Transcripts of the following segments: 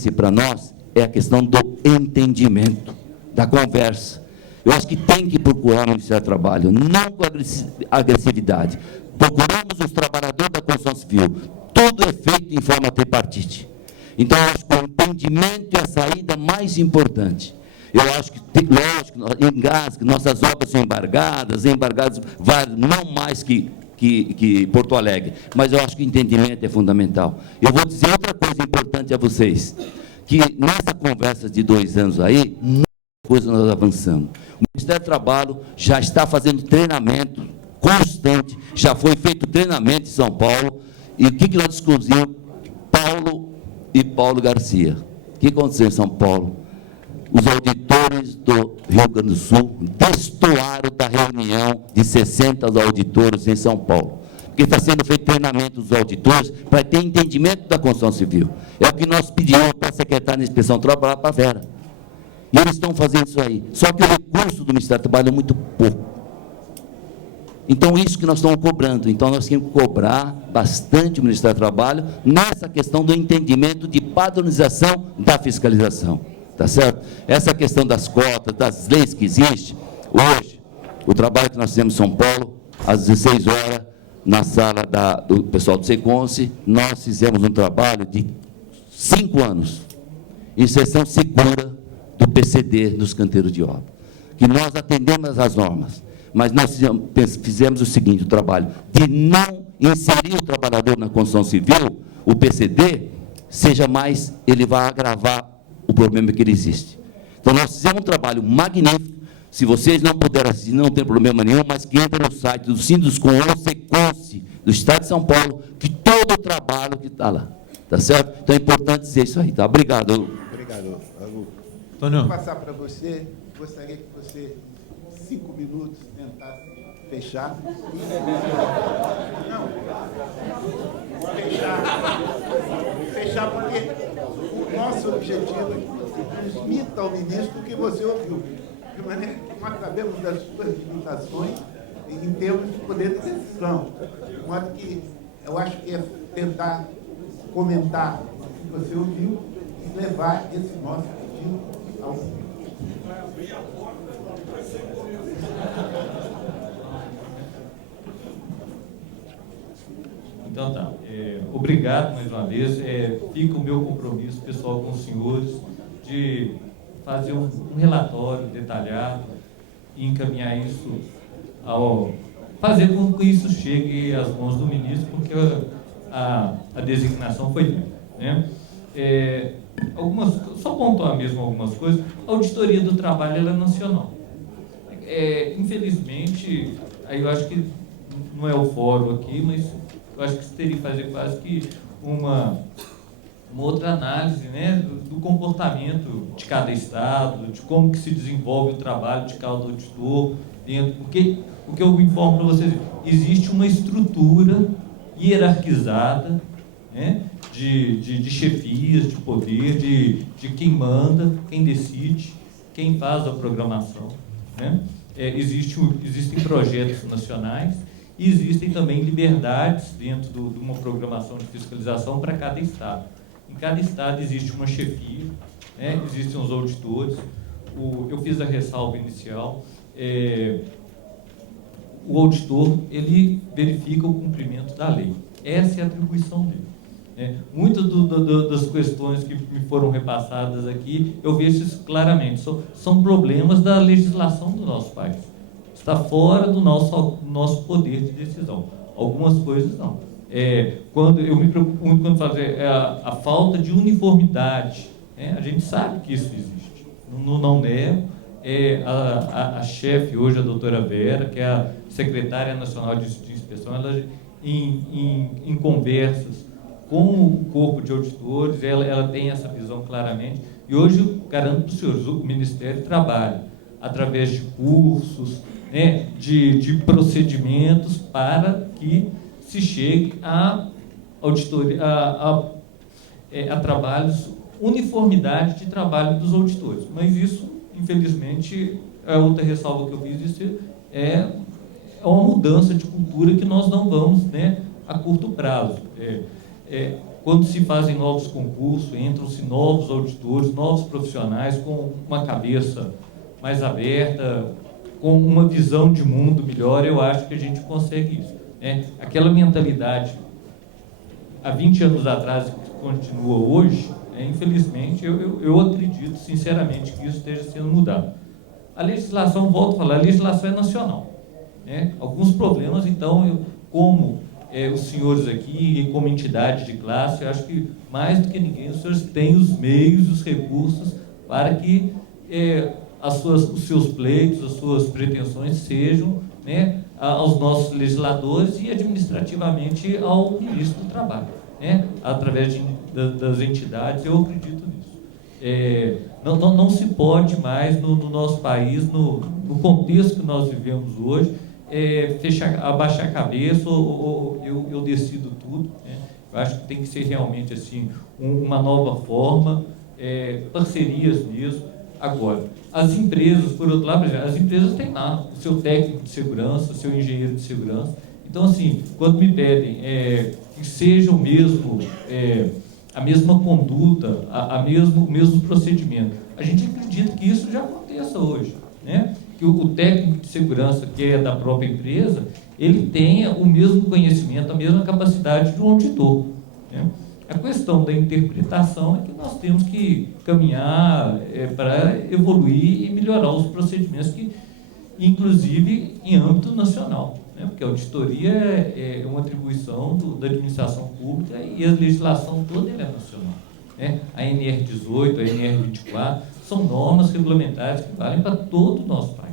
chance para nós é a questão do entendimento, da conversa. Eu acho que tem que procurar no Ministério do Trabalho, não com agressividade. Procuramos os trabalhadores da construção civil. Tudo é feito em forma tripartite. Então, eu acho que o entendimento é a saída mais importante. Eu acho que, lógico, em gás, que nossas obras são embargadas não mais que Porto Alegre, mas eu acho que o entendimento é fundamental. Eu vou dizer outra coisa importante a vocês, que nessa conversa de 2 anos aí, muita coisa nós avançamos. O Ministério do Trabalho já está fazendo treinamento constante, já foi feito treinamento em São Paulo, e o que nós descobrimos? Paulo Garcia. O que aconteceu em São Paulo? Os auditores do Rio Grande do Sul destoaram da reunião de 60 auditores em São Paulo. Porque está sendo feito treinamento dos auditores para ter entendimento da construção civil. É o que nós pedimos para a secretária de Inspeção do Trabalho, para a Vera. E eles estão fazendo isso aí. Só que o recurso do Ministério do Trabalho é muito pouco. Então, isso que nós estamos cobrando. Então, nós temos que cobrar bastante o Ministério do Trabalho nessa questão do entendimento de padronização da fiscalização. Tá certo? Essa questão das cotas, das leis que existem, hoje, o trabalho que nós fizemos em São Paulo, às 16 horas, na sala do pessoal do Seconce, nós fizemos um trabalho de 5 anos, em sessão segura do PCD dos canteiros de obra, que nós atendemos às normas, mas nós fizemos o seguinte, o trabalho de não inserir o trabalhador na construção civil, o PCD, seja mais, ele vai agravar o problema que ele existe. Então, nós fizemos um trabalho magnífico. Se vocês não puderem assistir, não tem problema nenhum, mas que entra no site do Sinduscom ou Seconce do Estado de São Paulo, que todo o trabalho que está lá. Tá certo? Então, é importante dizer isso aí. Tá? Obrigado. Obrigado, Raul. Antônio. Vou passar para você. Gostaria que você, 5 minutos, tentasse fechar. Não. Fechar porque o nosso objetivo é transmita ao ministro o que você ouviu. De maneira que nós sabemos das suas limitações em termos de poder de decisão. De modo que eu acho que é tentar comentar o que você ouviu e levar esse nosso pedido ao público. Então tá. Obrigado mais uma vez. Fica o meu compromisso pessoal com os senhores de fazer um relatório detalhado e encaminhar isso fazer com que isso chegue às mãos do ministro, porque a designação foi feita, né? Só pontuar mesmo algumas coisas. A auditoria do trabalho ela é nacional. Infelizmente, aí eu acho que não é o fórum aqui, mas eu acho que você teria que fazer quase que uma outra análise, né, do comportamento de cada estado, de como que se desenvolve o trabalho de cada auditor dentro, porque o que eu informo para vocês, existe uma estrutura hierarquizada, né, de chefias, de poder, de quem manda, quem decide, quem faz a programação, né? Existem projetos nacionais e existem também liberdades dentro de uma programação de fiscalização para cada estado. Em cada estado existe uma chefia, né? Existem os auditores. Eu fiz a ressalva inicial. O auditor, ele verifica o cumprimento da lei. Essa é a atribuição dele. Muitas das questões que me foram repassadas aqui, eu vejo isso claramente. São problemas da legislação do nosso país. Está fora do nosso poder de decisão. Algumas coisas não. Quando eu me preocupo muito quando falo a falta de uniformidade, né? A gente sabe que isso existe. Não nego. A chefe hoje, a doutora Vera, que é a secretária nacional de inspeção, ela em conversas com o corpo de auditores, ela tem essa visão claramente. E hoje, eu garanto para os senhores, o Ministério trabalha através de cursos, né, de procedimentos para que se chegue a auditoria, a trabalhos, uniformidade de trabalho dos auditores. Mas isso, infelizmente, a outra ressalva que eu fiz, isso é uma mudança de cultura que nós não vamos, né, a curto prazo. quando se fazem novos concursos, entram-se novos auditores, novos profissionais com uma cabeça mais aberta, com uma visão de mundo melhor, eu acho que a gente consegue isso, né? Aquela mentalidade há 20 anos atrás que continua hoje, infelizmente, eu acredito sinceramente que isso esteja sendo mudado. A legislação, volto a falar, a legislação é nacional, né? Alguns problemas, então, como os senhores aqui, como entidade de classe, eu acho que mais do que ninguém, os senhores têm os meios, os recursos para que os seus pleitos, as suas pretensões sejam, né, aos nossos legisladores e administrativamente ao ministro do Trabalho, né, através das entidades. Eu acredito nisso. Não se pode mais no nosso país, no contexto que nós vivemos hoje, abaixar a cabeça ou eu decido tudo, né? Eu acho que tem que ser realmente assim, uma nova forma, parcerias mesmo. Agora, as empresas, por outro lado, as empresas têm lá o seu técnico de segurança, o seu engenheiro de segurança. Então, assim, quando me pedem que seja o mesmo, a mesma conduta, o mesmo procedimento, a gente acredita que isso já aconteça hoje, né? Que o técnico de segurança, que é da própria empresa, ele tenha o mesmo conhecimento, a mesma capacidade do auditor, né? A questão da interpretação é que nós temos que caminhar para evoluir e melhorar os procedimentos, inclusive em âmbito nacional, né? Porque a auditoria é uma atribuição da administração pública e a legislação toda é nacional, né? A NR18, a NR24 são normas regulamentares que valem para todo o nosso país.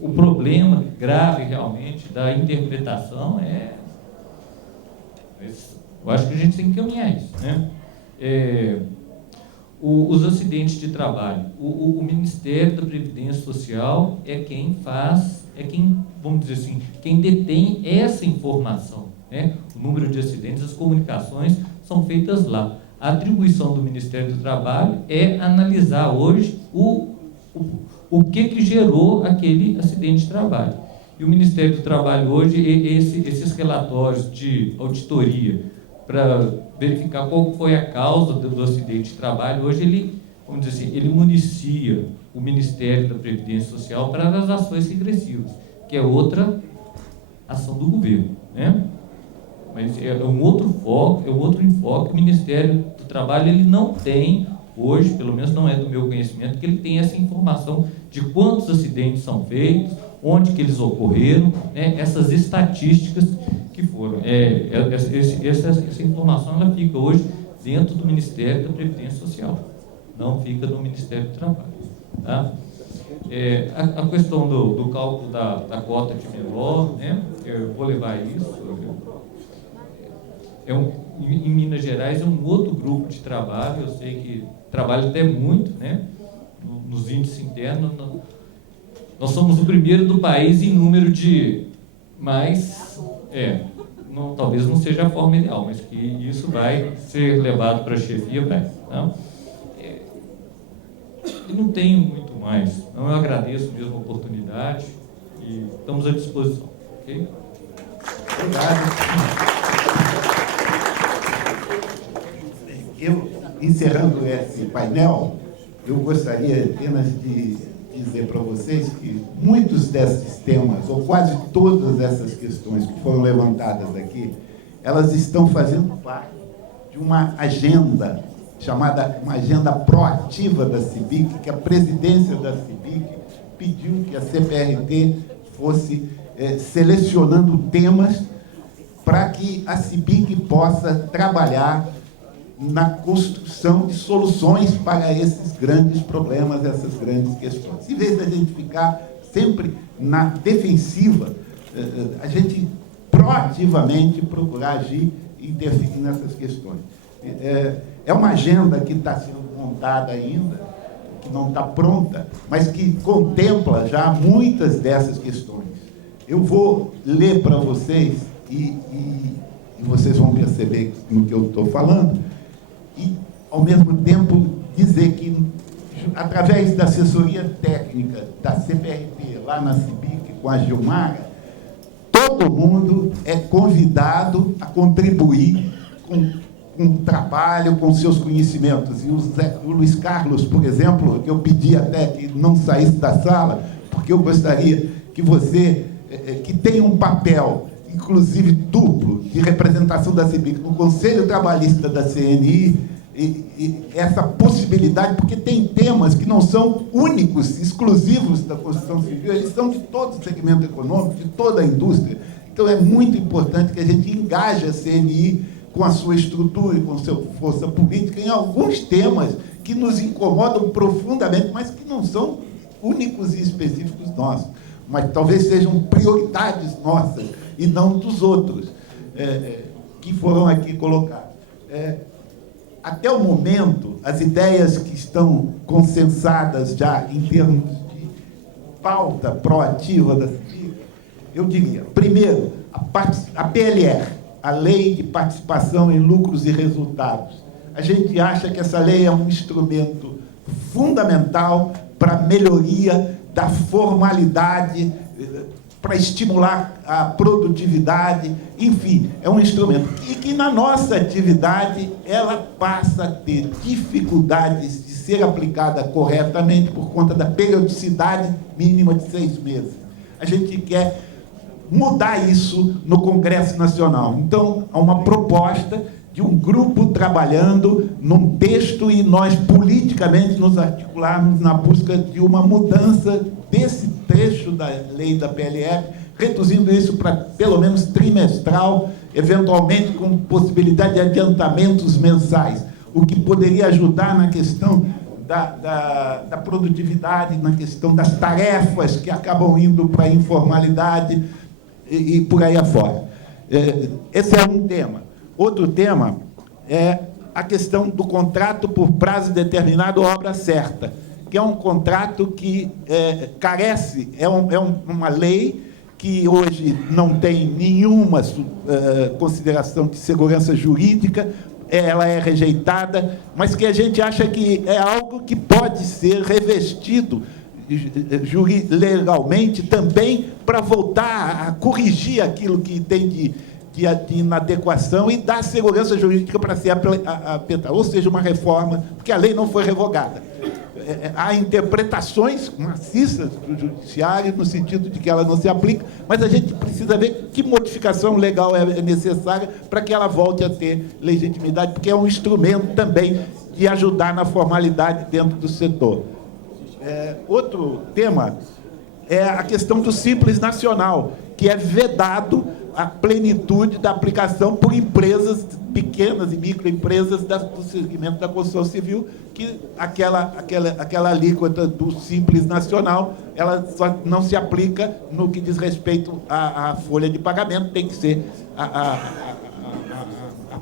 O problema grave realmente da interpretação eu acho que a gente tem que caminhar isso, né? Os acidentes de trabalho. O Ministério da Previdência Social é quem vamos dizer assim, quem detém essa informação, né? O número de acidentes, as comunicações são feitas lá. A atribuição do Ministério do Trabalho é analisar hoje o que gerou aquele acidente de trabalho. E o Ministério do Trabalho hoje, esses relatórios de auditoria, para verificar qual foi a causa do acidente de trabalho, hoje ele municia o Ministério da Previdência Social para as ações regressivas, que é outra ação do governo, né? Mas é um outro foco, é um outro enfoque. O Ministério do Trabalho, ele não tem, hoje, pelo menos não é do meu conhecimento, que ele tem essa informação de quantos acidentes são feitos, onde que eles ocorreram, né? Essas estatísticas que foram. Essa informação ela fica hoje dentro do Ministério da Previdência Social, não fica no Ministério do Trabalho, tá? A questão do cálculo da cota de menor, né? Eu vou levar isso. Em Minas Gerais é um outro grupo de trabalho, eu sei que trabalha até muito, né? Nos índices internos. Nós somos o primeiro do país em número de mais... talvez não seja a forma ideal, mas que isso vai ser levado para a chefia, vai. Tá? E não tenho muito mais. Então, eu agradeço mesmo a oportunidade e estamos à disposição. Ok? Obrigado. Encerrando esse painel, eu gostaria apenas de dizer para vocês que muitos desses temas, ou quase todas essas questões que foram levantadas aqui, elas estão fazendo parte de uma agenda chamada uma agenda proativa da CIBIC, que a presidência da CIBIC pediu que a CPRT fosse selecionando temas para que a CIBIC possa trabalhar na construção de soluções para esses grandes problemas, essas grandes questões. Em vez de a gente ficar sempre na defensiva, a gente proativamente procurar agir e interferir nessas questões. É uma agenda que está sendo montada ainda, que não está pronta, mas que contempla já muitas dessas questões. Eu vou ler para vocês e vocês vão perceber no que eu estou falando, e, ao mesmo tempo, dizer que, através da assessoria técnica da CPRT, lá na CIBIC, com a Gilmara, todo mundo é convidado a contribuir com com o trabalho, com seus conhecimentos. E o Luiz Carlos, por exemplo, que eu pedi até que não saísse da sala, porque eu gostaria que você, que tem um papel, inclusive duplo, de representação da CEBIC no Conselho Trabalhista da CNI, e essa possibilidade, porque tem temas que não são únicos, exclusivos da construção civil, eles são de todo o segmento econômico, de toda a indústria. Então, é muito importante que a gente engaje a CNI com a sua estrutura e com a sua força política em alguns temas que nos incomodam profundamente, mas que não são únicos e específicos nossos, mas talvez sejam prioridades nossas e não dos outros, que foram aqui colocados. Até o momento, as ideias que estão consensadas já em termos de pauta proativa da CIVIC, eu diria, primeiro, a PLR, a Lei de Participação em Lucros e Resultados. A gente acha que essa lei é um instrumento fundamental para a melhoria da formalidade, para estimular a produtividade, enfim, é um instrumento e que na nossa atividade ela passa a ter dificuldades de ser aplicada corretamente por conta da periodicidade mínima de 6 meses. A gente quer mudar isso no Congresso Nacional. Então, há uma proposta de um grupo trabalhando num texto e nós politicamente nos articularmos na busca de uma mudança desse trecho da lei da PLR, reduzindo isso para pelo menos trimestral, eventualmente com possibilidade de adiantamentos mensais, o que poderia ajudar na questão da produtividade, na questão das tarefas que acabam indo para a informalidade e por aí afora. Esse é um tema. Outro tema é a questão do contrato por prazo determinado, obra certa, que é um contrato que carece, uma lei que hoje não tem nenhuma consideração de segurança jurídica, ela é rejeitada, mas que a gente acha que é algo que pode ser revestido legalmente também para voltar a corrigir aquilo que tem de inadequação e dar segurança jurídica para ser aplicada, ou seja, uma reforma, porque a lei não foi revogada. Há interpretações maciças do judiciário no sentido de que ela não se aplica, mas a gente precisa ver que modificação legal é necessária para que ela volte a ter legitimidade, porque é um instrumento também de ajudar na formalidade dentro do setor. Outro tema é a questão do Simples Nacional, que é vedado a plenitude da aplicação por empresas pequenas e microempresas do segmento da construção civil, que aquela alíquota do Simples Nacional, ela só não se aplica no que diz respeito à folha de pagamento, tem que ser a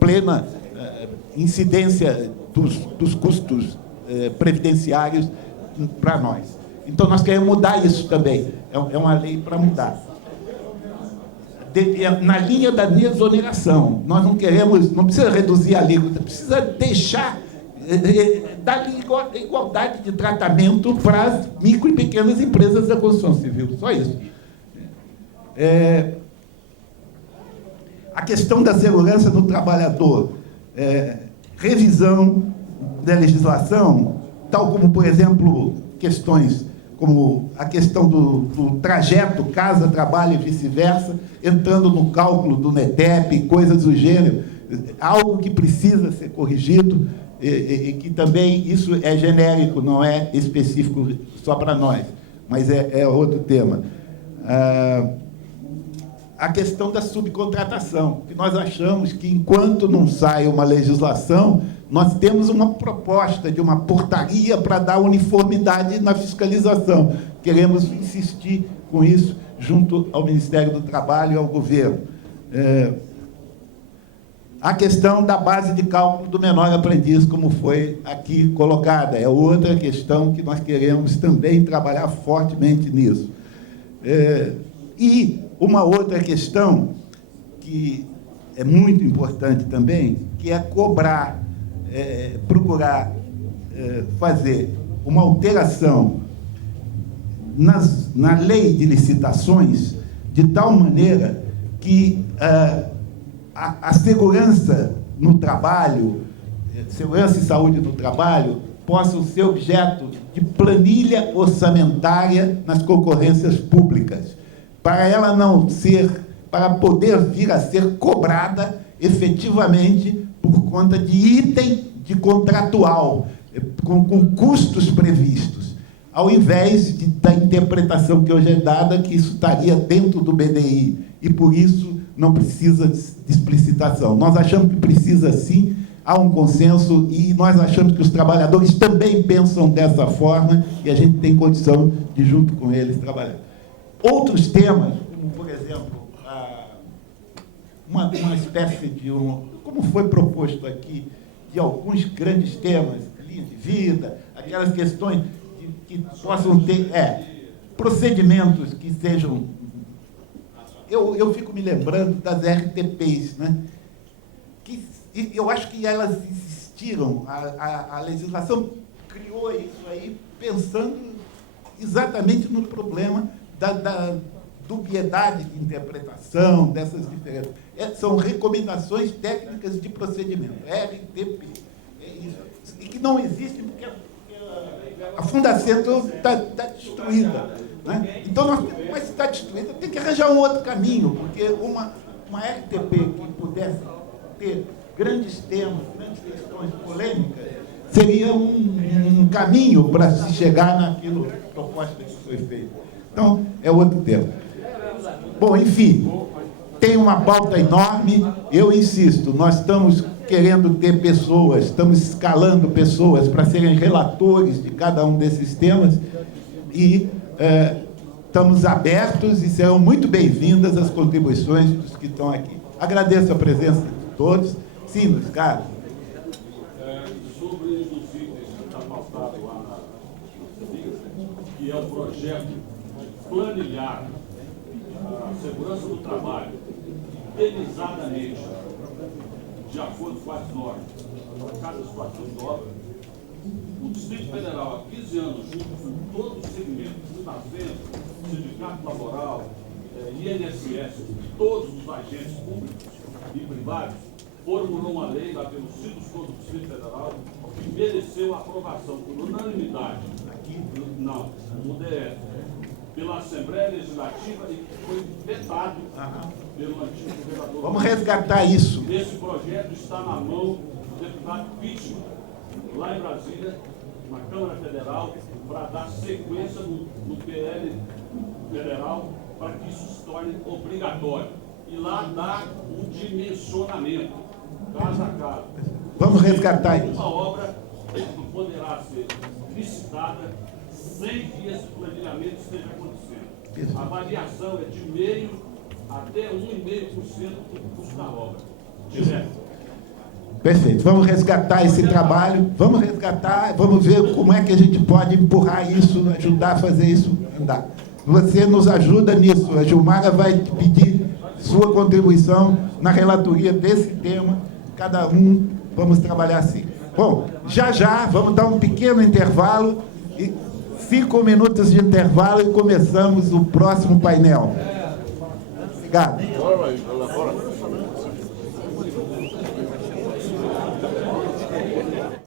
plena incidência dos custos previdenciários para nós. Então, nós queremos mudar isso também. É uma lei para mudar. Na linha da desoneração, nós não queremos, não precisa reduzir a alíquota, precisa deixar, dar igualdade de tratamento para as micro e pequenas empresas da construção civil, só isso. A questão da segurança do trabalhador, revisão da legislação, tal como, por exemplo, questões como a questão do trajeto casa-trabalho e vice-versa, entrando no cálculo do NETEP, coisas do gênero, algo que precisa ser corrigido, e que também isso é genérico, não é específico só para nós, mas é outro tema. A questão da subcontratação, que nós achamos que, enquanto não sai uma legislação, nós temos uma proposta de uma portaria para dar uniformidade na fiscalização. Queremos insistir com isso junto ao Ministério do Trabalho e ao governo. A questão da base de cálculo do menor aprendiz, como foi aqui colocada, é outra questão que nós queremos também trabalhar fortemente nisso. E uma outra questão que é muito importante também, que é procurar fazer uma alteração na lei de licitações, de tal maneira que a segurança no trabalho, segurança e saúde no trabalho, possam ser objeto de planilha orçamentária nas concorrências públicas, para ela não ser, para poder vir a ser cobrada efetivamente por conta de item de contratual, com custos previstos, ao invés da interpretação que hoje é dada, que isso estaria dentro do BDI, e por isso não precisa de explicitação. Nós achamos que precisa sim, há um consenso, e nós achamos que os trabalhadores também pensam dessa forma, e a gente tem condição de, junto com eles, trabalhar. Outros temas, como, por exemplo, uma espécie de como foi proposto aqui, de alguns grandes temas, linha de vida, aquelas questões que possam ter procedimentos que sejam... Eu fico me lembrando das RTPs, né? Eu acho que elas existiram, a legislação criou isso aí pensando exatamente no problema da dubiedade de interpretação dessas diferenças. São recomendações técnicas de procedimento, RTP. E que não existe porque a Fundacentro está destruída. Né? Então, mas se está destruída, tem que arranjar um outro caminho, porque uma RTP que pudesse ter grandes temas, grandes questões polêmicas, seria um caminho para se chegar naquilo proposta que foi feito. Então, é outro tema. Bom, enfim, tem uma pauta enorme, eu insisto, nós estamos querendo ter pessoas, estamos escalando pessoas para serem relatores de cada um desses temas, e estamos abertos e serão muito bem-vindas as contribuições dos que estão aqui. Agradeço a presença de todos. Sim, Luiz Carlos. Sobre os itens que está pautado lá na que é o projeto de planilhar a segurança do trabalho indenizadamente, de acordo com as normas, para cada situação de obra, o Distrito Federal, há 15 anos, junto com todo o segmento, Fundacentro, Sindicato Laboral, INSS, todos os agentes públicos e privados, formulou uma lei lá pelo Sindicato do Distrito Federal que mereceu a aprovação por unanimidade, não, no DF, pela Assembleia Legislativa e que foi vetado pelo antigo governador. Vamos resgatar isso. Esse projeto está na mão do deputado Pittman, lá em Brasília, na Câmara Federal, para dar sequência no PL federal, para que isso se torne obrigatório. E lá dá um dimensionamento, caso a caso. Vamos resgatar isso. Uma obra que poderá ser licitada sem que esse planejamento esteja acontecendo. A variação é de 0,5% até 1,5% do custo da obra. Direto. Perfeito. Vamos resgatar esse trabalho, vamos resgatar, vamos ver como é que a gente pode empurrar isso, ajudar a fazer isso andar. Você nos ajuda nisso. A Gilmara vai pedir sua contribuição na relatoria desse tema. Cada um, vamos trabalhar assim. Bom, já, vamos dar um pequeno intervalo, 5 minutos de intervalo e começamos o próximo painel. Obrigado.